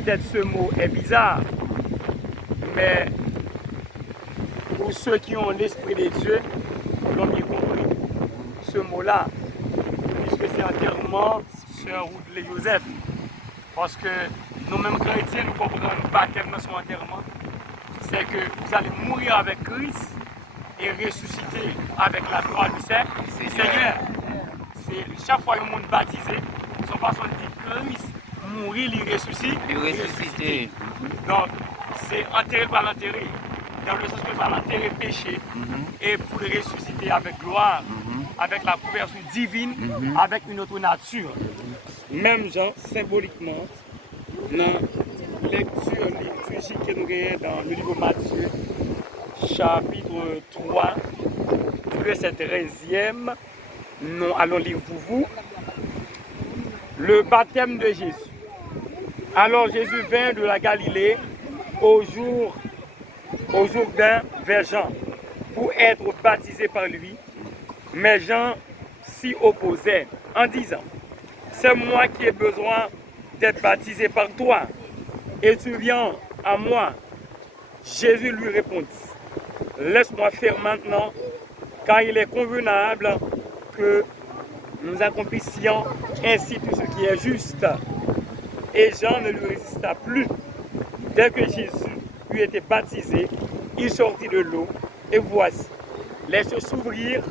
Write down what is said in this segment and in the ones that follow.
peut-être ce mot est bizarre, mais pour ceux qui ont l'Esprit de Dieu, l'ont bien compris ce mot-là, puisque c'est enterrement Sœur Woodley Joseph. Parce que nous-mêmes chrétiens, nous comprenons le baptême dans son enterrement. C'est que vous allez mourir avec Christ et ressusciter avec la gloire du Seigneur. C'est chaque fois que le monde baptisé, son façon de dire Christ mourir, il ressuscite. Donc, c'est enterré par l'enterré. Dans le sens que par l'enterré péché et pour le ressusciter avec gloire, avec la couverture divine, avec une autre nature. Même genre, symboliquement, dans la lecture liturgique que nous avons dans le livre Matthieu, chapitre 3, verset 13e, nous allons lire pour vous le baptême de Jésus. Alors Jésus vint de la Galilée au Jourdain vers Jean pour être baptisé par lui, mais Jean s'y opposait en disant: c'est moi qui ai besoin d'être baptisé par toi, et tu viens à moi. Jésus lui répondit: laisse-moi faire maintenant, car il est convenable que nous accomplissions ainsi tout ce qui est juste. Et Jean ne lui résista plus. Dès que Jésus eut été baptisé, il sortit de l'eau, et voici, les cieux s'ouvrirent,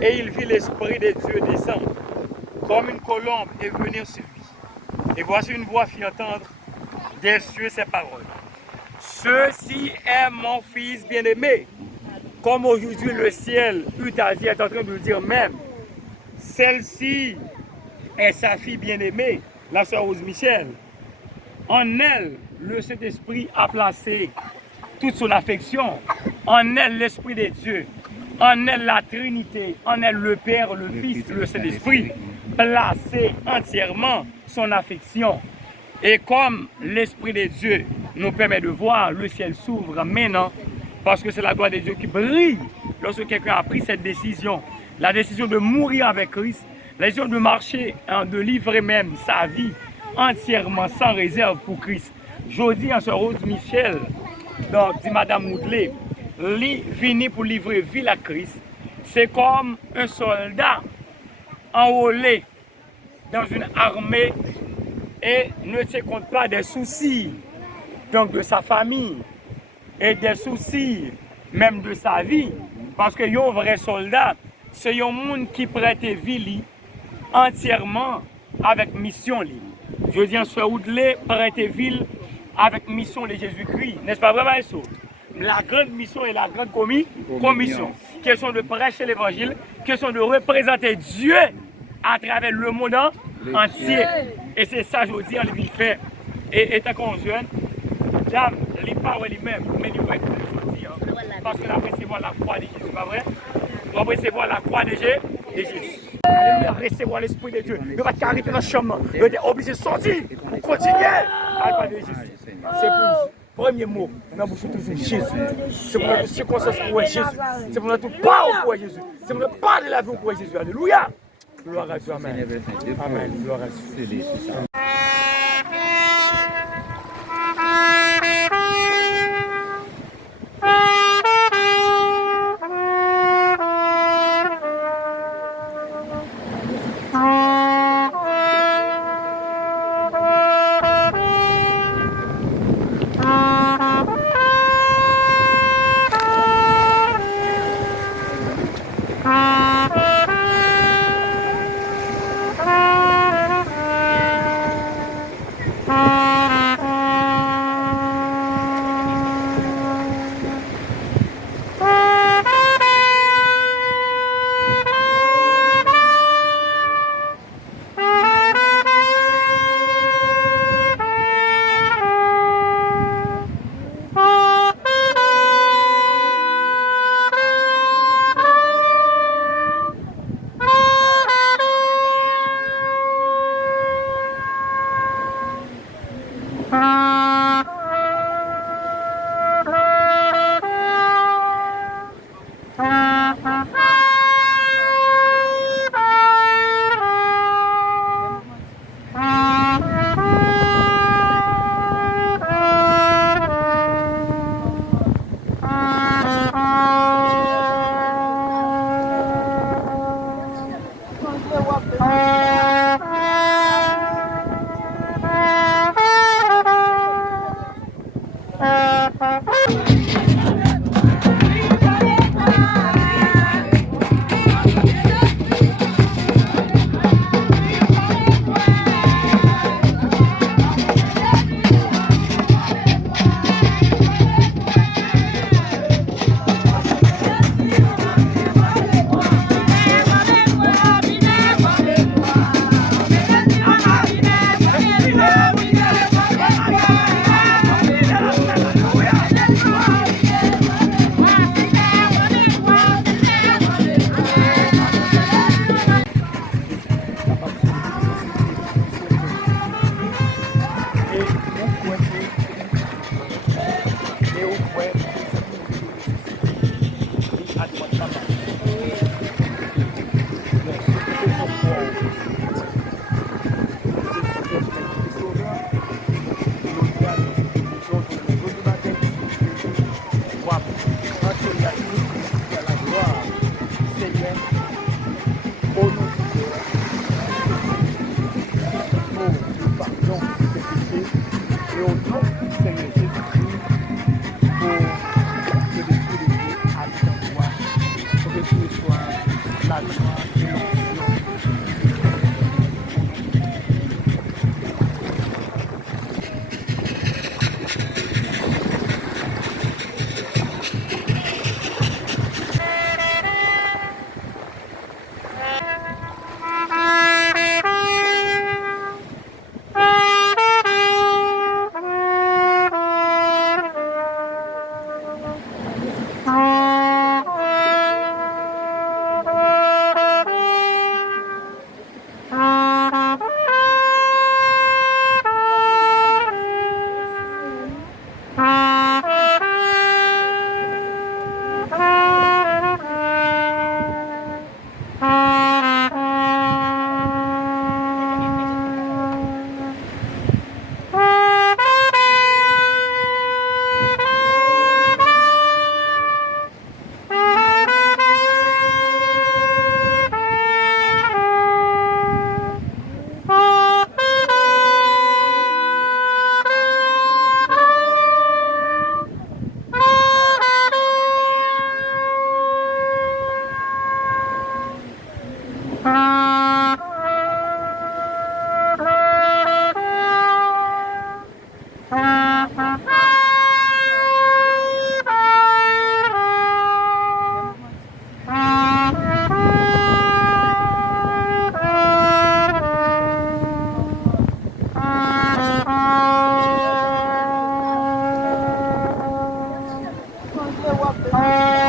et il vit l'Esprit de Dieu descendre, comme une colombe, et venir sur lui. Et voici une voix fit entendre des cieux ces paroles: ceci est mon Fils bien-aimé. Comme aujourd'hui le ciel est en train de le dire même, celle-ci est sa fille bien-aimée, la sœur Rose Michel. En elle, le Saint-Esprit a placé toute son affection. En elle, l'Esprit de Dieu. En elle, la Trinité. En elle, le Père, le Fils, le Saint-Esprit. Placé entièrement son affection. Et comme l'Esprit de Dieu nous permet de voir, le ciel s'ouvre maintenant, parce que c'est la gloire de Dieu qui brille lorsque quelqu'un a pris cette décision. La décision de mourir avec Christ, la décision de marcher, de livrer même sa vie entièrement, sans réserve pour Christ. Je dis à ce Rose Michel, donc dit Madame Woodley, venu pour livrer vie à Christ, c'est comme un soldat enrôlé dans une armée et ne se compte pas des soucis donc de sa famille et des soucis même de sa vie, parce que un vrai soldat, c'est un monde qui prête vie entièrement avec mission. Je dis en ce Woodley, prête vie avec mission de Jésus-Christ, n'est-ce pas vraiment ça? La grande mission et la grande commission, question de prêcher l'évangile, question de représenter Dieu à travers le monde entier. Et c'est ça, je dis, on lui fait. Et étant qu'on jeune, j'aime les paroles lui-même, mais il va être parce que la recevoir la croix de Jésus, pas vrai? On va recevoir la croix de Jésus. Alléluia, recevoir l'Esprit de Dieu. Il va t'arrêter dans le chemin. Il va être obligé de sortir pour continuer à parler de Jésus. C'est pour premier mot, nous avons toujours Jésus. C'est pour notre circonstance pour Jésus. C'est pour notre parole pour Jésus. C'est pour notre part de la vie pour Jésus. Alléluia. Gloire à Dieu. Amen. Amen. Gloire à Dieu. Thank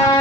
you.